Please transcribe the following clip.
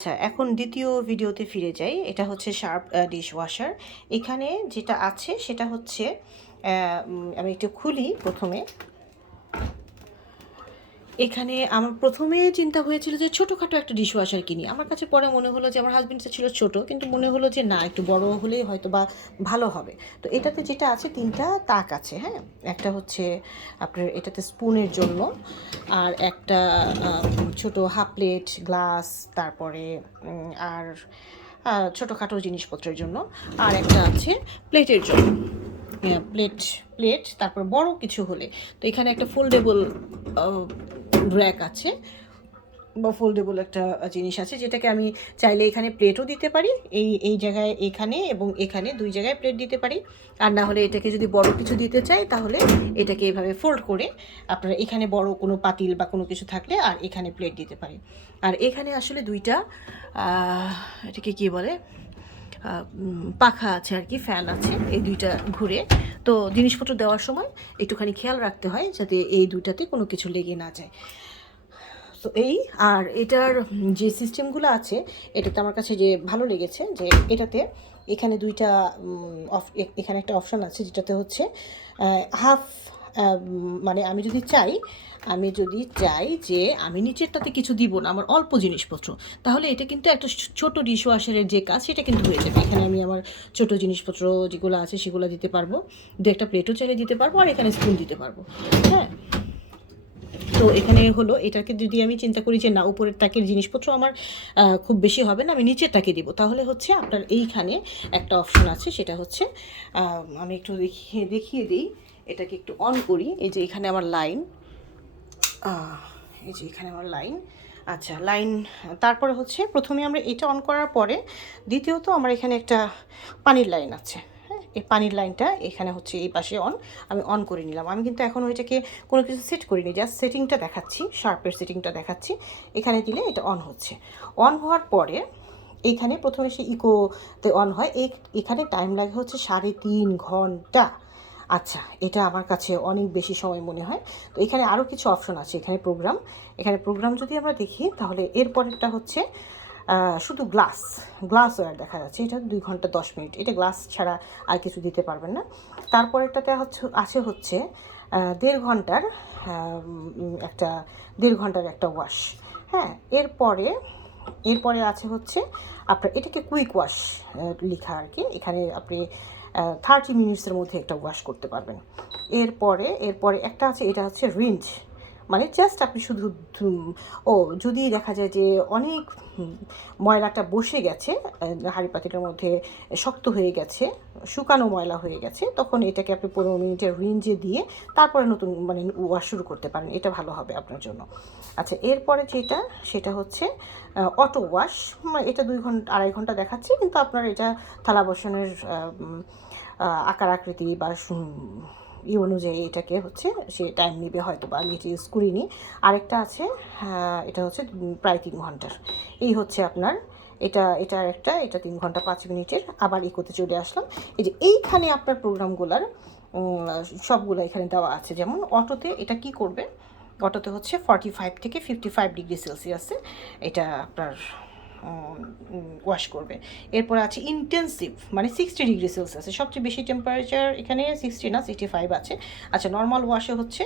আচ্ছা এখন দ্বিতীয় ভিডিওতে ফিরে যাই। এটা হচ্ছে শার্প ডিশ ওয়াশার এখানে যেটা আছে সেটা হচ্ছে আমি একটু খুলি প্রথমে। এখানে আমার প্রথমে চিন্তা হয়েছিল যে ছোটোখাটো একটা ডিশ ওয়াশার কিনি। আমার কাছে পরে মনে হলো যে আমার হাজবেন্ডটা ছিল ছোট, কিন্তু মনে হলো যে না, একটু বড় হলেই হয়তো বা ভালো হবে। তো এটাতে যেটা আছে, তিনটা তাক আছে হ্যাঁ? একটা হচ্ছে আপনার এটাতে স্পুনের জন্য, আর একটা ছোট হাফ প্লেট গ্লাস তারপরে আর ছোটোখাটো জিনিসপত্রের জন্য, আর একটা আছে প্লেটের জন্য। প্লেট প্লেট তারপর বড় কিছু হলে। তো এখানে একটা ফোল্ডেবল র্যাক আছে বা ফোল্ডেবল একটা জিনিস আছে, যেটাকে আমি চাইলে এখানে প্লেটও দিতে পারি, এই এই জায়গায় এখানে এবং এখানে দুই জায়গায় প্লেট দিতে পারি। আর না হলে এটাকে যদি বড় কিছু দিতে চাই, তাহলে এটাকে এভাবে ফোল্ড করে আপনারা এখানে বড় কোনো পাতিল বা কোনো কিছু থাকলে আর এখানে প্লেট দিতে পারি আর এখানে আসলে দুইটা এটাকে কী বলে? পাখা আছে আর কি, ফ্যান আছে, এই দুইটা ঘুরে। তো জিনিসপত্র দেওয়ার সময় একটুখানি খেয়াল রাখতে হয় যাতে এই দুইটাতে কোনো কিছু লেগে না যায়। তো এই, আর এটার যে সিস্টেমগুলো আছে, এটাতে আমার কাছে যে ভালো লেগেছে যে এটাতে এখানে দুইটা এখানে একটা অপশান আছে যেটাতে হচ্ছে হাফ মানে আমি যদি চাই, আমি যদি চাই যে আমি নিচেরটাতে কিছু দিব না, আমার অল্প জিনিসপত্র, তাহলে এটা কিন্তু একটা ছোট ডিশ ওয়াশারের যে কাজ, সেটা কিন্তু হয়ে যাবে। এখানে আমি আমার ছোট জিনিসপত্র যেগুলো আছে, সেগুলো দিতে পারব। দু একটা প্লেটও চাইলে দিতে পারব আর এখানে স্পুন দিতে পারব। হ্যাঁ? তো এখানে হলো, এটাকে যদি আমি চিন্তা করি যে না, উপরের তাকের জিনিসপত্র আমার খুব বেশি হবে না, আমি নিচের তাকে দিব। তাহলে হচ্ছে আপনার এইখানে একটা অপশন আছে, সেটা হচ্ছে আমি একটু দেখিয়ে দেখিয়ে দিই। এটাকে একটু অন করি। এই যে এখানে আমার লাইন এই যে এখানে আমার লাইন আচ্ছা লাইন তারপরে হচ্ছে প্রথমে আমরা এটা অন করার পরে দ্বিতীয়ত আমার এখানে একটা পানির লাইন আছে। হ্যাঁ এই পানির লাইনটা এখানে হচ্ছে এই পাশে অন আমি অন করে নিলাম। আমি কিন্তু এখন ওইটাকে কোনো কিছু সেট করিনি জাস্ট সেটিংটা দেখাচ্ছি শার্পের সেটিংটা দেখাচ্ছি। এখানে দিলে এটা অন হচ্ছে। অন হওয়ার পরে এইখানে প্রথমে সে ইকোতে অন হয়। এখানে টাইম লাগে হচ্ছে সাড়ে তিন ঘণ্টা। আচ্ছা এটা আমার কাছে অনেক বেশি সময় মনে হয়। তো এখানে আরও কিছু অপশন আছে, এখানে প্রোগ্রাম এখানে প্রোগ্রাম যদি আমরা দেখি, তাহলে এরপরেরটা হচ্ছে শুধু গ্লাস গ্লাস ওয়ার দেখা যাচ্ছে। এটা দুই ঘণ্টা দশ মিনিট। এটা গ্লাস ছাড়া আর কিছু দিতে পারবেন না। তারপরেরটাতে হচ্ছে, আছে হচ্ছে দেড় ঘণ্টার একটা, দেড় ঘণ্টার একটা ওয়াশ হ্যাঁ এরপরে এরপরে আছে হচ্ছে আপনার এটাকে কুইক ওয়াশ লেখা আর কি। এখানে আপনি থার্টি মিনিটসের মধ্যে একটা ওয়াশ করতে পারবেন। এরপরে এরপরে একটা আছে, এটা হচ্ছে রিঞ্জ মানে জাস্ট আপনি শুধু ও, যদি দেখা যায় যে অনেক ময়লাটা বসে গেছে হাঁড়ি পাতিটার মধ্যে শক্ত হয়ে গেছে, শুকানো ময়লা হয়ে গেছে, তখন এটাকে আপনি পনেরো মিনিটের রিঞ্জে দিয়ে তারপরে নতুন মানে ওয়াশ শুরু করতে পারেন। এটা ভালো হবে আপনার জন্য। আচ্ছা এরপরে যেটা, সেটা হচ্ছে অটো ওয়াশ এটা দুই ঘণ্টা, আড়াই ঘণ্টা দেখাচ্ছে, কিন্তু আপনার এটা থালা বসানোর আকার আকৃতি বা ই অনুযায়ী এটাকে হচ্ছে সে টাইম নেবে হয়তো বা আমি এটা ইউজ করিনি। আরেকটা আছে আহ, এটা হচ্ছে প্রায় তিন ঘণ্টার। এই হচ্ছে আপনার এটা এটা একটা এটা তিন ঘণ্টা পাঁচ মিনিটের। আবার ইকোতে চলে আসলাম। এই যে এইখানে আপনার প্রোগ্রামগুলার সবগুলো এখানে দেওয়া আছে। যেমন অটোতে এটা কি করবে? অটোতে হচ্ছে ফর্টি ফাইভ থেকে ফিফটি ফাইভ ডিগ্রি সেলসিয়াসে এটা আপনার ওয়াশ করবে। এরপর আছে ইন্টেন্সিভ মানে সিক্সটি ডিগ্রি সেলসিয়াসে সবচেয়ে বেশি টেম্পারেচার এখানে সিক্সটি না সিক্সটি ফাইভ আছে। আচ্ছা নর্মাল ওয়াশে হচ্ছে